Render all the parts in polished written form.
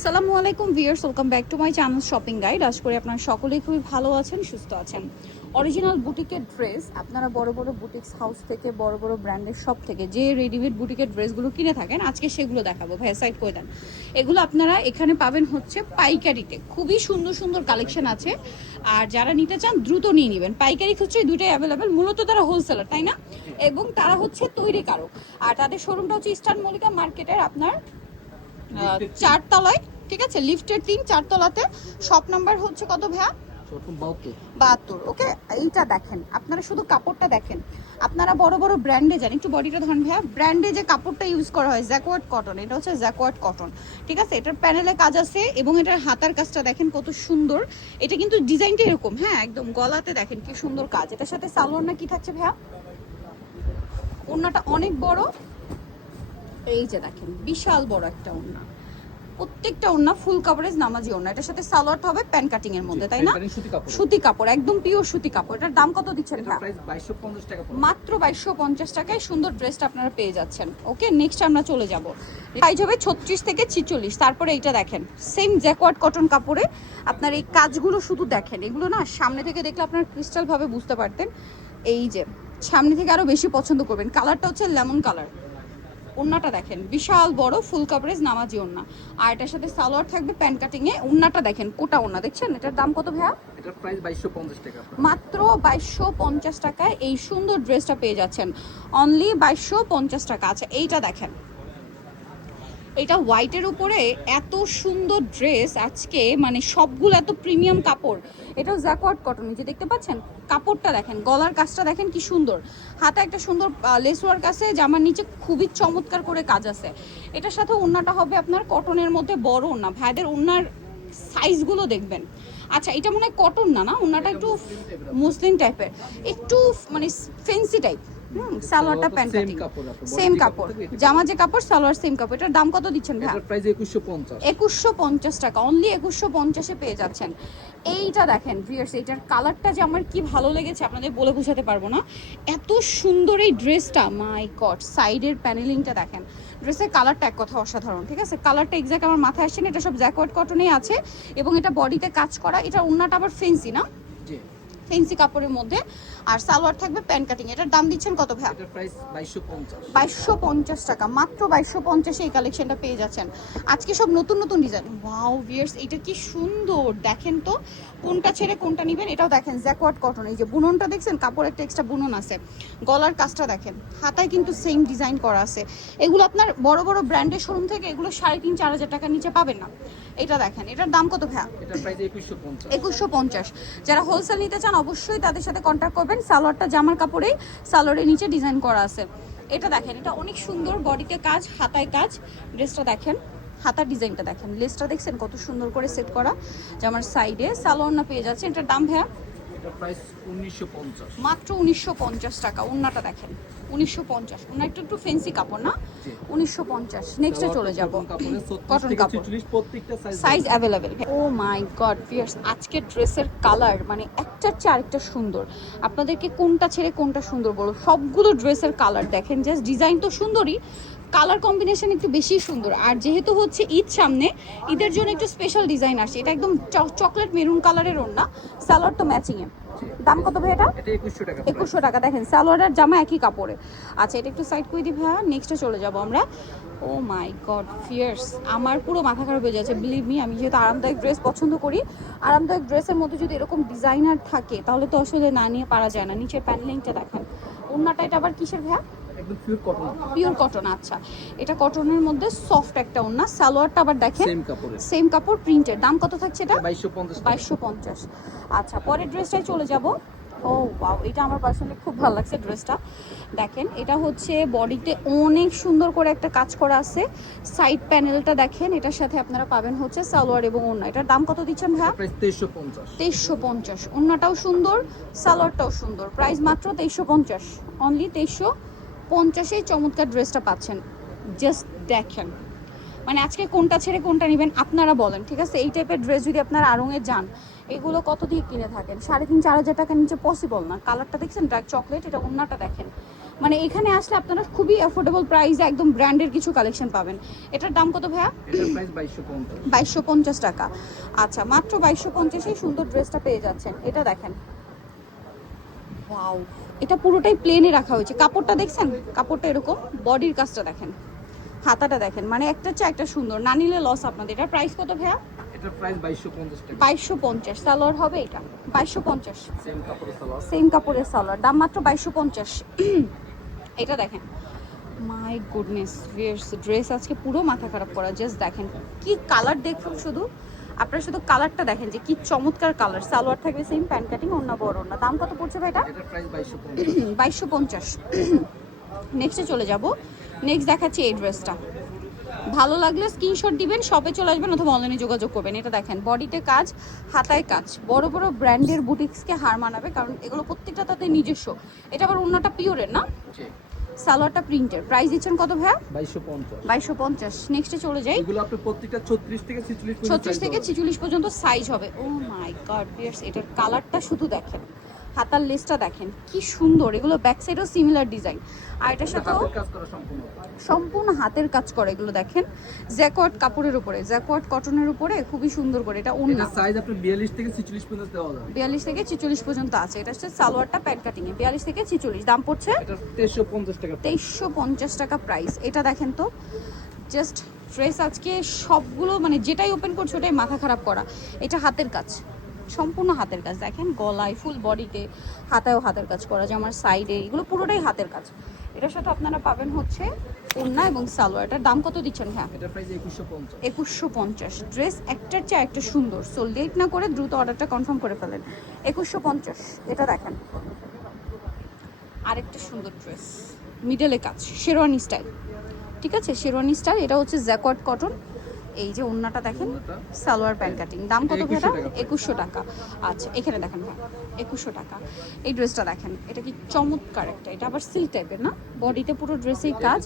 আসসালামু আলাইকুম viewers, welcome back to my channel shopping guide. আশা করি আপনারা সকলেই খুবই ভালো আছেন, সুস্থ আছেন। অরিজিনাল বুটিকের ড্রেস আপনারা বড় বড় বুটিক্স হাউস থেকে, বড় বড় ব্র্যান্ডের শপ থেকে যে রেডিমেড বুটিকের ড্রেসগুলো কিনে থাকেন, আজকে সেগুলো দেখাবো। ভাই সাইড করে দেন। এগুলো আপনারা এখানে পাবেন হচ্ছে পাইকারিতে। খুবই সুন্দর সুন্দর কালেকশন আছে, আর যারা নিতে চান দ্রুত নিয়ে নেবেন। পাইকারি খুচরা দুইটাই অ্যাভেলেবেল। মূলত তারা হোলসেলার, তাই না? এবং তারা হচ্ছে তৈরিকারক। আর তাদের শোরুমটা হচ্ছে ইস্টার্ন মল্লিকা মার্কেটের আপনার 4 তলায়, ঠিক আছে? লিফটের 3-4 তলাতে। শপ নাম্বার হচ্ছে কত ভাইয়া? 72। ওকে, এইটা দেখেন, আপনারা শুধু কাপড়টা দেখেন। আপনারা বড় বড় ব্র্যান্ডে যান, একটু বডিটা ধরেন ভাইয়া। ব্র্যান্ডে যে কাপড়টা ইউজ করা হয় জ্যাকওয়ার্ড কটন, এটা হচ্ছে জ্যাকওয়ার্ড কটন, ঠিক আছে? এটার প্যানেলে কাজ আছে এবং এটার হাতার কাজটা দেখেন কত সুন্দর। এটা কিন্তু ডিজাইনটা এরকম, হ্যাঁ, একদম গলাতে দেখেন কি সুন্দর কাজ। এটার সাথে সালোয়ার না কি থাকছে ভাইয়া? ওড়নাটা অনেক বড়, এই যে দেখেন বিশাল বড় একটা ওড়না। প্রত্যেকটা ওড়না ফুল কভারেজ নামাজি ওড়না। এটার সাথে সালোয়ারটা হবে প্যান কাটিং এর মধ্যে, তাই না? সুতি কাপড়, একদম পিওর সুতি কাপড়। এটার দাম কত দিচ্ছেন? মাত্র 2250 টাকায় সুন্দর ড্রেসটা আপনারা পেয়ে যাচ্ছেন। ওকে, নেক্সট আমরা চলে যাব। সাইজ হবে 36 থেকে 46। তারপরে এইটা দেখেন, সেম জ্যাকওয়ার্ড কটন কাপড়ে। আপনার এই কাজগুলো শুধু দেখেন, এগুলো না সামনে থেকে দেখলে আপনারা ক্রিস্টাল ভাবে বুঝতে পারতেন। এই যে সামনে থেকে আরো বেশি পছন্দ করবেন। কালারটা হচ্ছে লেমন কালার। ওড়নাটা দেখেন বিশাল বড় ফুল কভারেজ নামাজি ওড়না, আর এটার সাথে সালোয়ার থাকবে প্যান কাটিং এ। ওড়নাটা দেখেন কোটা ওড়না, দেখছেন? এটার দাম কত ভাইয়া? এটার প্রাইস 2250 টাকা। মাত্র 2250 টাকায় এই সুন্দর ড্রেসটা পেয়ে যাচ্ছেন। অনলি 2250 টাকা। আচ্ছা, এইটা দেখেন, এটা হোয়াইটের উপরে এত সুন্দর ড্রেস। আজকে মানে সবগুলো এত প্রিমিয়াম কাপড়। এটাও জ্যাকওয়ার্ড কটন, যে দেখতে পাচ্ছেন কাপড়টা দেখেন, গলার কাজটা দেখেন কি সুন্দর। হাতে একটা সুন্দর লেস ওয়ার্ক আছে, জামার নিচে খুবই চমৎকার করে কাজ আছে। এটার সাথে ওড়নাটা হবে আপনার কটনের মধ্যে বড় ওড়না। ভাইদের ওড়নার সাইজগুলো দেখবেন। আচ্ছা, এটা মনে হয় কটন না, না ওড়নাটা একটু মুসলিম টাইপের, একটু মানে ফেন্সি টাইপ। সালোয়ারটা প্যান্ট কাটিং, সেম কাপড়। জামা যে কাপড়, সালোয়ার সেম কাপড়। এটার দাম কত দিচ্ছেন ভাই? এটার প্রাইস 2150। 2150 টাকা, অনলি 2150 এ পেয়ে যাচ্ছেন। এইটা দেখেন ভিউয়ার্স, এইটার কালারটা যে আমার কি ভালো লেগেছে আপনাদের বলে বোঝাতে পারবো না। এত সুন্দর এই ড্রেসটা, মাই গড। সাইডের প্যানেলিংটা দেখেন, ড্রেসের কালারটা এক কথা অসাধারণ, ঠিক আছে? কালারটা এক্স্যাক্ট আমার মাথায় আসছে না। এটা সব জ্যাকওয়ার্ড কটনেই আছে এবং এটা বডিতে কাজ করা। এটা ওড়নাটা আবার ফেন্সি, না? জি, ফেন্সি কাপড়ের মধ্যে, আর সালোয়ার থাকবে প্যান কাটিং। এটার দাম দিচ্ছেন কত ভাই? এটার প্রাইস 2250। 2250 টাকা, মাত্র 2250 এই কালেকশনটা পেয়ে যাচ্ছেন। আজকে সব নতুন নতুন ডিজাইন। ওয়াও ভিউয়ার্স, এটা কি সুন্দর দেখেন তো। কোনটা ছেড়ে কোনটা নেবেন। এটাও দেখেন জ্যাকওয়ার্ড কটন। এই যে বুননটা দেখছেন, কাপড় একটা এক্সট্রা বুনন আছে। গলার কাজটা দেখেন, হাতায় কিন্তু সেম ডিজাইন করা আছে। এগুলো আপনার বড় বড় ব্র্যান্ডের শোরুম থেকে এগুলো 3,500-4,000 টাকার নিচে পাবেন না। এটা দেখেন, এটার দাম কত ভাই? এটার প্রাইস 2150। 2150। যারা হোলসেল নিতে চান অবশ্যই তাদের সাথে কন্ট্যাক্ট করবেন। সালোয়ারটা জামার কাপড়েই, সালোয়ারের নিচে ডিজাইন করা আছে। এটা দেখেন, এটা অনেক সুন্দর, বডিতে কাজ, হাতায় কাজ। ড্রেসটা দেখেন, হাতার ডিজাইনটা দেখেন, লেসটা দেখছেন কত সুন্দর করে সেট করা। জামার সাইডে সালোয়ার না পেয়ে যাচ্ছে। এটার দাম ভাইয়া? এটার প্রাইস 1950। মাত্র 1950 টাকা। ওন্নাটা দেখেন 1950। ওন্না একটু একটু ফেন্সি কাপড়, না? 1950। নেক্সটে চলে যাব। কটন কাপড়, প্রত্যেকটা সাইজ অ্যাভেলেবেল। ও মাই গড ভিউয়ার্স, আজকের ড্রেসের কালার মানে একটার চেয়ে আরেকটা সুন্দর। আপনাদেরকে কোনটা ছেড়ে কোনটা সুন্দর বলো, সবগুলো ড্রেসের কালার দেখেন। জাস্ট ডিজাইন তো সুন্দরই, কালার কম্বিনেশন একটু বেশি সুন্দর। আর যেহেতু হচ্ছে ঈদ সামনে, ঈদের জন্য একটু স্পেশাল ডিজাইন আসছে। এটা একদম চকলেট মেরুন কালারের ওড়না, সালোয়ার তো ম্যাচিং এ। দাম কত ভাই এটা? এটা 2100 টাকা। 2100 টাকা। দেখেন সালোয়ার আর জামা একই কাপড়ে। আচ্ছা, এটা একটু সাইড করে দিই ভাইয়া, নেক্সটে চলে যাব আমরা। ও মাই গড ফিয়ার্স, আমার পুরো মাথা খারাপ হয়ে যাচ্ছে। বিলিভ মি, আমি যেহেতু আরামদায়ক ড্রেস পছন্দ করি, আরামদায়ক ড্রেসের মধ্যে যদি এরকম ডিজাইনার থাকে তাহলে তো আসলে না নিয়ে পারা যায় না। নিচের প্যানেলিংটা দেখেন। ওড়নাটা এটা আবার কিসের ভাইয়া? একদম পিওর কটন। Pure cotton. আচ্ছা, এটা কটনের মধ্যে সফট একটা ওড়না। সালোয়ারটা আবার দেখেন সেম কাপড়, প্রিন্টের। দাম কত থাকছে এটা? 2250। আচ্ছা, পরের ড্রেসটাই চলে যাব। ও ওয়াও, এটা আমার পার্সোনালি খুব ভালো লাগছে ড্রেসটা। দেখেন, এটা হচ্ছে বডিতে অনেক সুন্দর করে একটা কাজ করা আছে। সাইড প্যানেলটা দেখেন। এটার সাথে আপনারা পাবেন হচ্ছে সালোয়ার এবং ওড়না। এটার দাম কত দিচ্ছেন ভাই? প্রাইস 2350। 2350। ওড়নাটাও সুন্দর, সালোয়ারটাও সুন্দর। প্রাইস মাত্র 2350। অনলি 2350 চমৎকার ড্রেসটা পাচ্ছেন। জাস্ট দেখেন, মানে আজকে কোনটা ছেড়ে কোনটা নেবেন আপনারা বলেন, ঠিক আছে? এই টাইপের ড্রেস যদি আপনারা আড়ংয়ে যান, এগুলো কত দিয়ে কিনে থাকেন? 3,500-4,000 টাকার নিচে পসিবল না। কালারটা দেখছেন, ডার্ক চকলেট। এটা ওড়নাটা দেখেন, মানে এখানে আসলে আপনারা খুবই অ্যাফোর্ডেবল প্রাইসে একদম ব্র্যান্ডের কিছু কালেকশন পাবেন। এটার দাম কত ভাইয়া? এটার প্রাইস 2250। 2250 টাকা। আচ্ছা, মাত্র 2250-এই সুন্দর ড্রেসটা পেয়ে যাচ্ছেন। এটা দেখেন, ওয়াও, এটা পুরোটাই প্লেনে রাখা হয়েছে। কাপড়টা দেখছেন? কাপড়টা এরকম, বডির কাজটা দেখেন, হাতাটা দেখেন, মানে একটা চেয়ে একটা সুন্দর। না নিলে লস আপনাদের। এটার প্রাইস কত ভাইয়া? এটার প্রাইস 2250 টাকা। 2250। সালোয়ার হবে এটা 2250। সেম কাপড়ের সালোয়ার। সেম কাপড়ের সালোয়ার, দাম মাত্র 2250। এটা দেখেন, মাই গুডনেস ভিয়ার্স, ড্রেস আজকে পুরো মাথা খারাপ করা। জাস্ট দেখেন কি কালার, দেখুন শুধু, আপনারা শুধু কালারটা দেখেন যে কি চমৎকার কালার। সালোয়ার থাকবে সেম, প্যান্ট কাটিং, ওড়না বড় ওড়না। দাম কত পড়ছে ভাই এটা? এটার প্রাইস 2250। 2250। নেক্সটে চলে যাব। নেক্সট দেখাচ্ছি এই ড্রেসটা। ভালো লাগলে স্ক্রিনশট দিবেন, শপে চলে আসবেন অথবা অনলাইনে যোগাযোগ করবেন। এটা দেখেন, বডিতে কাজ, হাতায় কাজ, বড় বড় ব্র্যান্ডের বুটিক্সকে হার মানাবে, কারণ এগুলো প্রত্যেকটা তাদের নিজস্ব। এটা আবার ওড়নাটা পিওরের না, জি। সালোয়ারটা প্রিন্টের। প্রাইস দিচ্ছেন কত ভাইয়া? 2250। 2250। নেক্সটে চলে যাই। এগুলো আপনি প্রত্যেকটা 36 থেকে 46 পর্যন্ত 36 থেকে 46 পর্যন্ত সাইজ হবে। ও মাই গড ভিউয়ার্স, এটার কালারটা শুধু দেখেন, হাতার লেসটা দেখেন কি সুন্দর। এগুলো ব্যাক সাইডেও সিমিলার ডিজাইন, আর এটার সাথেও হাতের কাজ করা সম্পূর্ণ। সম্পূর্ণ হাতের কাজ করে। এগুলো দেখেন জ্যাকওয়ার্ড কাপড়ের উপরে, জ্যাকওয়ার্ড কটনের উপরে, খুবই সুন্দর করে। এটা ওড়না, এটা সাইজ আপনি 42 থেকে 46 পর্যন্ত দেওয়া যাবে। 42 থেকে 46 পর্যন্ত আছে। এটা হচ্ছে সালোয়ারটা প্যান্ট কাটিং এ 42 থেকে 46। দাম পড়ছে এটা 2350 টাকা। 2350 টাকা প্রাইস। এটা দেখেন তো, জাস্ট ড্রেস আজকে সবগুলো মানে যেটাই ওপেন করছে ওটাই মাথা খারাপ করা। এটা হাতের কাজ, সম্পূর্ণ হাতের কাজ। দেখেন গলায়, ফুল বডিতে, হাতায়ও হাতের কাজ করা, জামার সাইডে, এগুলো পুরোটাই হাতের কাজ। এটার সাথে আপনারা পাবেন হচ্ছে ওড়না এবং সালোয়ার। এটার দাম কত দিচ্ছেন? হ্যাঁ, এটার প্রাইস 2150। 2150। ড্রেস একটার চেয়ে একটা সুন্দর। সো লেট না করে দ্রুত অর্ডারটা কনফার্ম করে ফেলেন। 2150। এটা দেখেন, আরেকটা সুন্দর ড্রেস, মিডলে কাজ, শেরওয়ানি স্টাইল। ঠিক আছে, শেরওয়ানি স্টাইল। এটা হচ্ছে জ্যাকওয়ার্ড কটন। এই যে ওড়নাটা দেখেন, সালোয়ার প্যান্ট কাটিং। দাম কত ভাইয়া? 2100 টাকা। আচ্ছা, এখানে দেখেন ভাই, 2100 টাকা। এই ড্রেসটা দেখেন, এটা কি চমৎকার একটা। এটা আবার সিল্ক টাইপের না, বডিতে পুরো ড্রেসেই কাজ,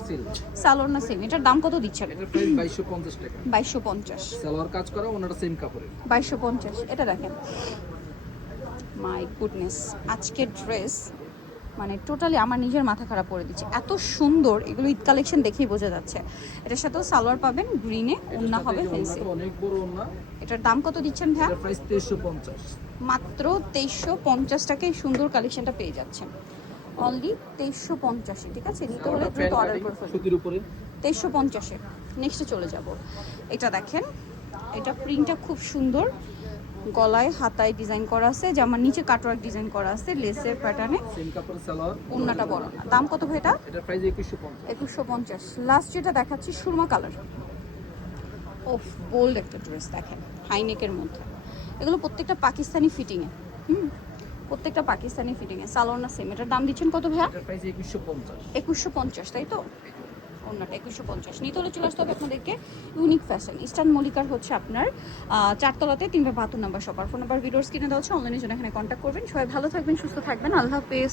সালোয়ার না সেম। এটার দাম কত দিচ্ছেন? এটার প্রাইস 2250 টাকা। 2250। সালোয়ার কাজ করা, ওনাটা সেম কাপড়ের। 2250। এটা দেখেন, মাই গুডনেস, আজকের ড্রেস মানে টোটালি আমার নিজের মাথা খারাপ করে দিচ্ছে, এত সুন্দর। এগুলো ঈদ কালেকশন দেখেই বোঝা যাচ্ছে। এটার সাথেও সালোয়ার পাবেন গ্রিনে, ওড়না হবে ফেন্সি। অনেক বড় ওড়না। এটার দাম কত দিচ্ছেন ভাইয়া? এটার প্রাইস 2350। মাত্র 2350 টাকায় সুন্দর কালেকশনটা পেয়ে যাচ্ছেন। অনলি 2350। ঠিক আছে, নিতে হলে দ্রুত অর্ডার করে ফেলুন। সুতির উপরে 2350-এ। নেক্সটে চলে যাব। এটা দেখেন, এটা প্রিন্টটা খুব সুন্দর, গলায় হাতায় ডিজাইন করা আছে, জামার নিচে কাটওয়ার্ক ডিজাইন করা আছে লেসের প্যাটার্নে, সেম কাপড়ের সালোয়ার। ওড়নাটা বড় না। দাম কত ভাই এটা? এটার প্রাইস 2150। 2150। লাস্ট যেটা দেখাচ্ছি সুরমা কালার। ওফ, বোল্ড একটা ড্রেস দেখেন, হাইনেকের মধ্যে। এগুলো প্রত্যেকটা পাকিস্তানি ফিটিংয়ে, প্রত্যেকটা পাকিস্তানি ফিটিংয়ে। সালোয়ার না সেম। এটার দাম দিচ্ছেন কত ভাইয়া? এটার প্রাইস 2150। 2150, তাই তো? ওড়নাটা 2150। নিতে হলে চলে আসতে হবে আপনাদেরকে ইউনিক ফ্যাশন, ইস্টার্ন মল্লিকার হচ্ছে আপনার 4 তলাতে 372 number shopper. Phone number videos কিনে দেওয়া হচ্ছে, অনলাইনে জন্য এখানে কন্ট্যাক্ট করবেন। সবাই ভালো থাকবেন, সুস্থ থাকবেন, আল্লাহ হাফেজ।